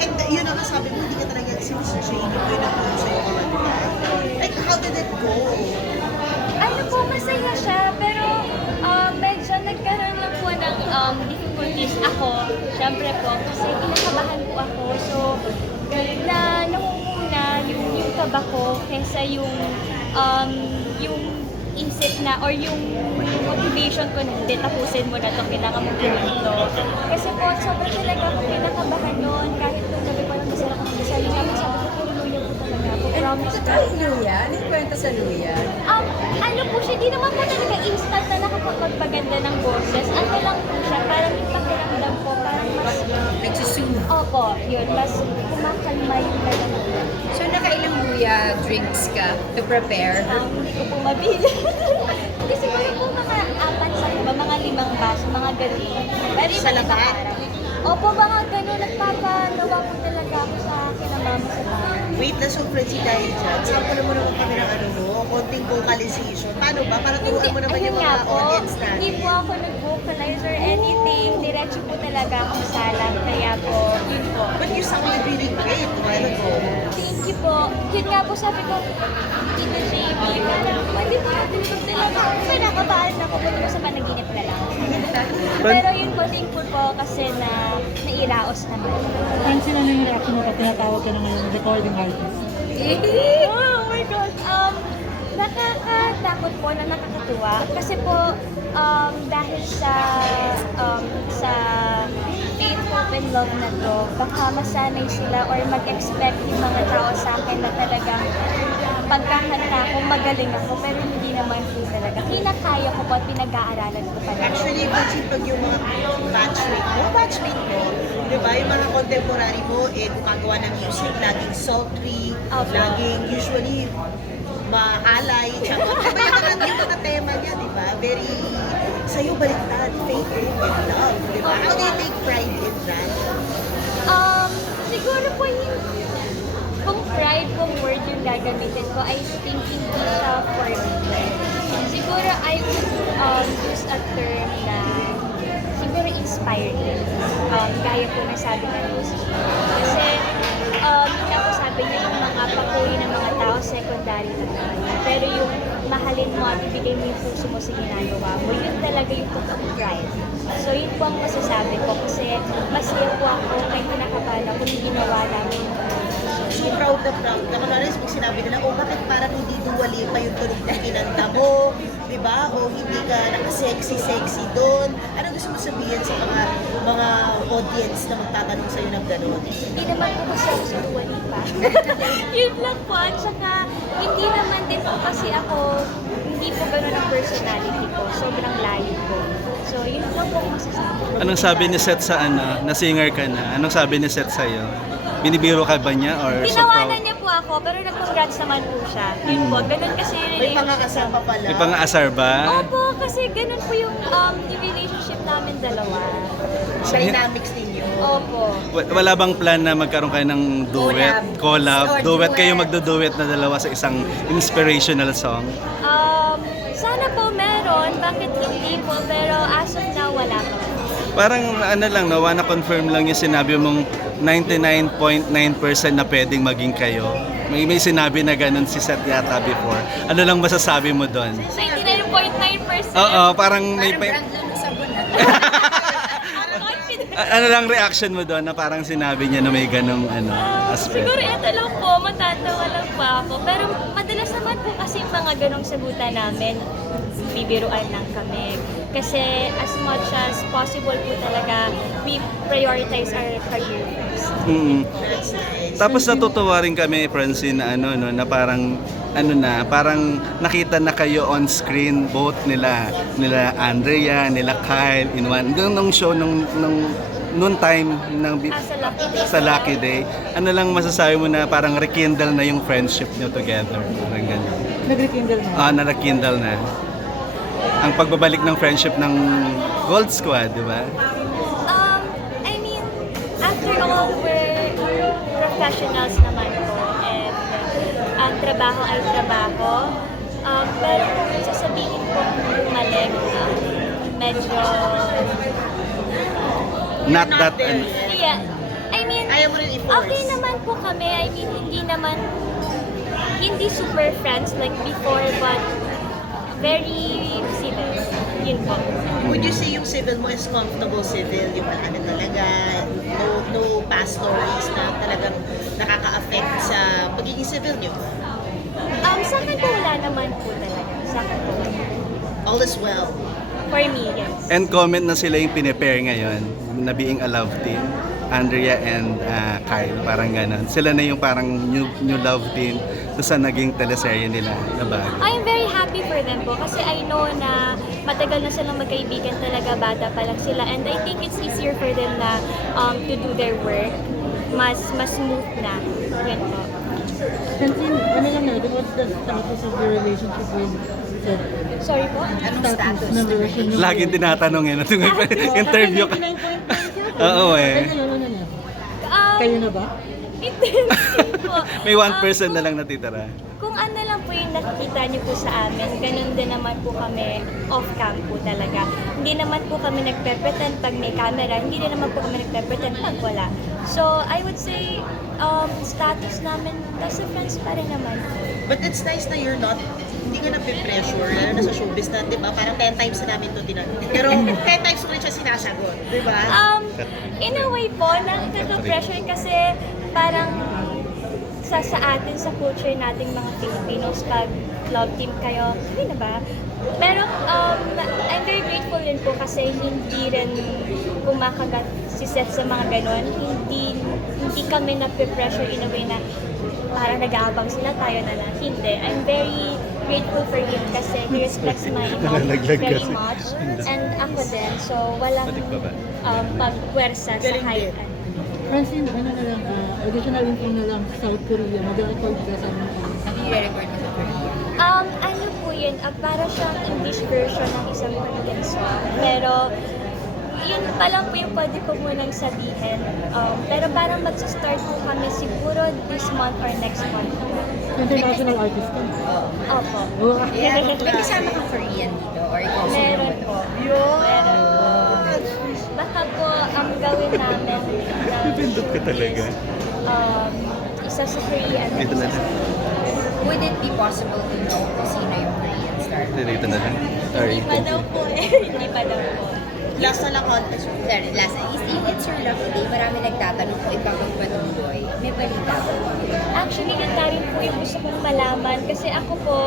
And yun ang nasabi mo, hindi ka talaga si Mr. Shane, yung pinag-uusap sa'yo ka ba? Like, how did it go? Ano po, masaya siya, pero medyo nagkaroon lang po ng difficulties ako. Siyempre po, kasi kinakabahan po ako. So, nangunguna yung kaba ko kaysa yung isip na or yung motivation ko na hindi, tapusin mo na ito, kailangan mo gawin ito. Kasi po, sobrang talaga ako kinakabahan noon. Kahit nung gabi pa lang masarap ako magdasal namin, sabi ko, hallelujah po talaga ako. Promise ko. Hallelujah? Ano yung kwento sa Luya? Ano po siya, di naman po talaga instant na nakapagpaganda ng boses. Ano lang po siya, parang yung pakiramdam ko, parang mas, Nagsusunod. opo, yun, mas kumakalma yung nalalaman. So, nakailang Luya drinks ka to prepare? Hindi ko po mabili. Kasi po mga 4 sa iba, mga 5 baso, mga ganun. Pero Sa iba-ibang lahat? araw. Opo, mga ganun, nagpapanawa po talaga ako sa akin ng mama sa bahay. Wait na, so Frenzy dahil dyan. Sample mo naman kami ng ano mo, konting vocalization. Paano ba? Para turuan mo naman yung Ayun mga nga po, audience natin. hindi po ako nag-vocalize or anything. Diretso po talaga akong salang. Kaya po, yun po. But you sounded really great a while ago. Thank you po. Yun nga po sabi ko, Tito JB, parang pwede po natin ito talaga. Kasi nakabahan ako po sa panaginip na lang. Pero yun po, thankful po kasi na nairaos naman. Pansin ano yung reaction mo pag tinatawag ka na ngayon recording artist? Oh my God! Nakakatakot po na nakakatuwa. Kasi po, dahil sa faith, hope, and love na to, baka masanay sila or mag-expect yung mga tao sa akin na talagang pagkakanta ko, magaling ako, pero hindi naman po talaga. Kinakaya ko po at pinag-aaralan ko pa rin. Actually, kasi pag yung mga batchmate mo, di ba, yung mga contemporary mo, gumagawa ng music, laging sultry, Opo. laging usually maalay, tsaka yung mga tema niya, di ba? Very, sa'yo baliktad, faith and love, di ba? How do you take pride in that? Siguro po yung kung pride kung word yung gagamitin ko, I think hindi siya for me. Siguro I would use a term na siguro inspiring. Gaya po na sabi ng music. Kasi hindi ako sabi niya yung mga papuri ng mga tao, secondary na naman. Pero yung mahalin mo at ibigay mo yung puso mo sa ginagawa mo, yun talaga yung totoong pride. So yun po ang masasabi ko kasi masaya po ako kahit kinakabahan ako yung ginawa namin. So proud na proud ka. Kunwari, pag sinabi nila, oh, bakit parang hindi duwali pa yung tunog na kinanta mo, di ba? O hindi ka naka-sexy doon. Ano gusto mo sabihin sa mga audience na magtatanong sa'yo ng gano'n? Hindi naman po kasi ako sa tuwali pa. Yun lang po. At saka, hindi naman din po kasi ako, hindi po gano'n ang personality ko. Sobrang layo ko. So, yun lang po ang masasabi. Anong sabi ni Seth sa na singer ka na? Anong sabi ni Seth sa'yo? Binibiro ka ba niya or so proud? Tinawanan niya po ako, pero nag-congrats naman po siya. Yun po, ganun kasi yung May relationship. pangakasal pa pala. May pang-aasar ba? Opo, kasi ganun po yung relationship namin dalawa. Dynamics ninyo. Opo. Wala bang plan na magkaroon kayo ng duet? Collab. Duet kayo Duet. magdo-duet na dalawa sa isang inspirational song? Sana po meron, bakit hindi po, pero as of now, wala pa. Parang ano lang, nawa na confirm lang yung sinabi mong 99.9% na pwedeng maging kayo. May sinabi na ganun si Seth yata before. Ano lang masasabi mo doon? 99.9%. Oo, parang may... Parang brand lang ng sabon na. Confident. Ano lang reaction mo doon na parang sinabi niya na may ganong aspect? Siguro ito lang po, matatawa lang po ako. Pero madalas naman po kasi mga ganong sagutan namin, bibiruan lang kami. Kasi as much as possible po talaga, we prioritize our career first. Mm. That's nice. Tapos natutuwa rin kami, Francine, na na parang parang nakita na kayo on screen both nila Andrea, nila Kyle in one nung show noon time ng Sa Lucky Day. sa Lucky Day. Ano lang masasabi mo na parang rekindle na yung friendship nyo together? Parang ganun. Nag-rekindle na. Na-rekindle na. Ang pagbabalik ng friendship ng Gold Squad, di ba? I mean, after all, we're professionals naman po. And ang trabaho ay trabaho. Pero kung sasabihin ko bumalik, medyo... Not that... Yeah. I mean, Kaya mo rin i-force. Okay naman po kami. I mean, hindi super friends like before, but very civil. Yun po. Would you say yung civil mo is comfortable civil? Yung wala na talaga, no past stories na talagang nakaka-affect sa pagiging civil nyo? Sa akin po wala naman po talaga. Sa akin po. All is well. For me, yes. And comment na sila yung pinipare ngayon na being a love team. Andrea and Kyle, parang ganon. Sila na yung parang new love team doon sa naging teleserye nila na bago. I'm very happy for them po kasi I know na matagal na silang magkaibigan talaga, bata pa lang sila, and I think it's easier for them na to do their work. Mas smooth na. Yun po. Francine, ano lang natin, what's the status of your relationship with Seth? Sorry po? Anong status? ng relasyon niyo? Laging tinatanong yun. Interview ka. Oo eh. Ano na? Um, Kayo na ba? Hindi po. May 1% na lang natitira. Kung ano lang po yung nakikita niyo po sa amin, ganun din naman po kami off-cam po talaga. Hindi naman po kami nagpe-pretend pag may camera, hindi rin naman po kami nagpe-pretend pag wala. So, I would say, status namin, best friends pa rin naman. But it's nice na you're not, hindi ka na-pressure, lalo na sa showbiz na, di ba? Parang 10 times na namin ito tinanong. Pero 10 times ko rin siya sinasagot, di ba? In a way po, nakaka-pressure kasi parang sa atin, sa culture nating mga Filipinos, pag love team kayo, hindi na ba? Pero I'm very grateful din po kasi hindi rin kumakagat si Seth sa mga ganon. Hindi kami na-pressure in a way na parang nag-aabang sila, tayo na lang. Hindi. I'm very grateful for him kasi he respects my mom very much. And ako din. So, walang pagpuwersa sa height. Francine, ano na lang, additional info na lang, South Korea, mag-record ka sa mga Ano yung record mo sa Korea? Ano po yun, para siyang English version ng isang Korean song. Pero, yun pa lang po yung pwede ko munang sabihin. Pero parang mag-start po kami siguro this month or next month. international artist ka. Opo. Oh, Yeah. May kasama kang Korean dito or ikaw Meron po. Meron. Baka po ang gawin namin Pipindot ka talaga. isa sa Korean. Dito na lang. Would it be possible to know kung sino yung Korean star? Dito na lang. Sorry. Hindi pa daw po eh. Hindi pa daw po. Last na lang contest. Sorry, last. It's your lucky day. Marami nagtatanong kung ikaw ang patuloy. May balita ko. Actually, yun na rin po yung gusto kong malaman. Kasi ako po,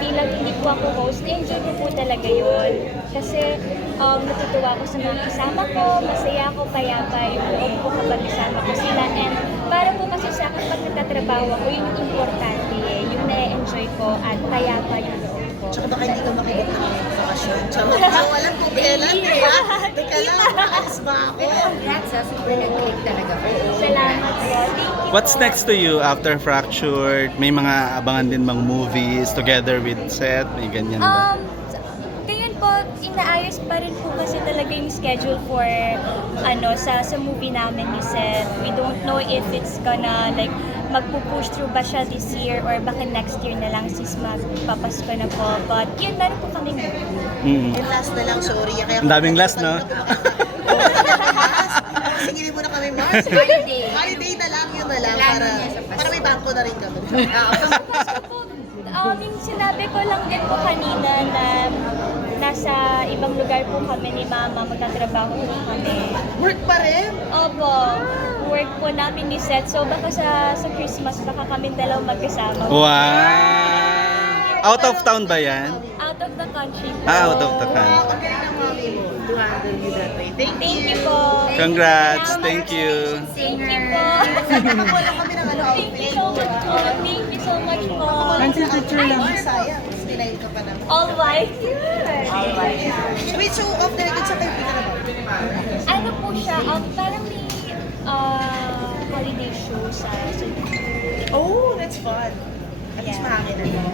hindi po ako host, enjoy ko po talaga yun. Kasi natutuwa ko sa mga kasama ko, masaya ako, payapa yung loob ko kapag kasama ko sila. And para po kasi sa akin, pag nagtatrabaho ako, yun yung importante eh. Yung na-enjoy ko at payapa yung loob ko. Tsaka baka hindi ka makibot ng bakasyon. Tsaka alam ko kailan, di ba? Teka lang, maalis ba ako? Congrats ha, super nag-click talaga po. Salamat po. Thank you What's po. next to you after Fractured? May mga abangan din mga movies together with Seth? May ganyan ba? Ngayon po, inaayos pa rin po kasi talaga yung schedule for sa movie namin ni Seth. We don't know if it's gonna magpupush through ba siya this year or baka next year na lang sis magpapasko na po. But yun, meron po kami Mm. And last na lang, sorry. Kaya Ang daming last, no? Singilin mo na kami, Mars. Holiday. Holiday na lang, yun na lang. Plano Para, niya sa Pasko. para may bangko na rin kami. yung sinabi ko lang din po kanina na nasa ibang lugar po kami ni Mama, magtatrabaho po kami. Work pa rin. Opo, work po namin ni Seth. So baka sa Christmas, baka kami dalaw magkasama. Wow! Out of town ba yan? Out of the country po. Out of the Wow, country. ang galing ng mami mo to handle you that way. Thank Thank you. you po. Congrats! Thank you! Thank you po. Nakakuha kami ng Thank you so much po. Thank you so much po. Francine, picture lang. Ay, sayang. Stinayin ka pa naman. All white. All white. Wait, so off the record sa kayo ka na ba? Ano po siya, parang may holiday show sa Oh, that's fun. At least mahangin na yun.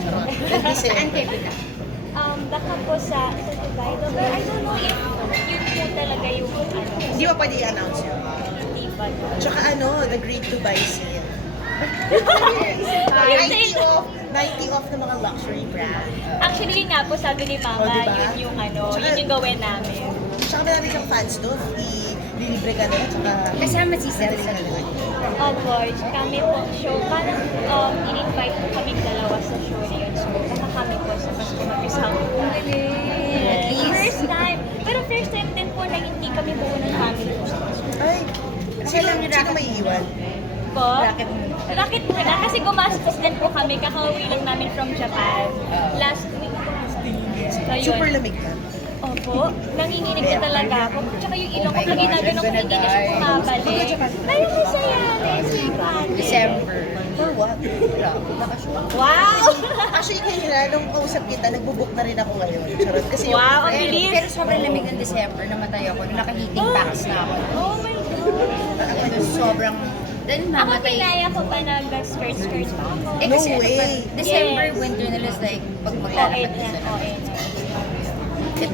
Saan kayo kita? baka po sa Divido. But I don't know if yun po talaga yung Hindi mo pwede i-announce yun. hindi pa. Tsaka the Great to Buy sale. Ayun, 90 off ng mga luxury brand. Actually, yun nga po sabi ni Mama, Oh, diba? yun yung yun yung gawin namin. Tsaka marami kang fans doon. Lilibre ka na, tsaka... Kasama si Sir sa doon. Opo, kami po show. Parang in-invite po kami dalawa sa show na yun. So, baka kami po sa mas kumapisama. At least. First time. Pero first time din po na hindi kami buo ng family po sa Pasko. Ay, sino may iwan? Po? Racket mo. Racket muna. Kasi gumastos din po kami. Kakauwi lang namin from Japan. Last week. So, yun. Super lamig ka. Opo, nanginginig na talaga ako. Tsaka yung ilong ko, Oh my pag gosh, ginagano I'm ko, gonna hindi na siya die. bumabalik. Pero masaya, naisipan. December. For what? Wow! Actually, kanina, nung kausap kita, nagbubook na rin ako ngayon. Charot. Kasi yung Wow, ang Pero, bilis! pero sobrang lamig ng December, namatay ako. Naka-heating packs na ako. Oh my God! Ito sobrang... Then Ako namatay. pinaya ko pa nag-skirt pa ako. Eh kasi No ano way. pa, December, Yes. winter na like pag OA maglalakad na, ka sa OA. it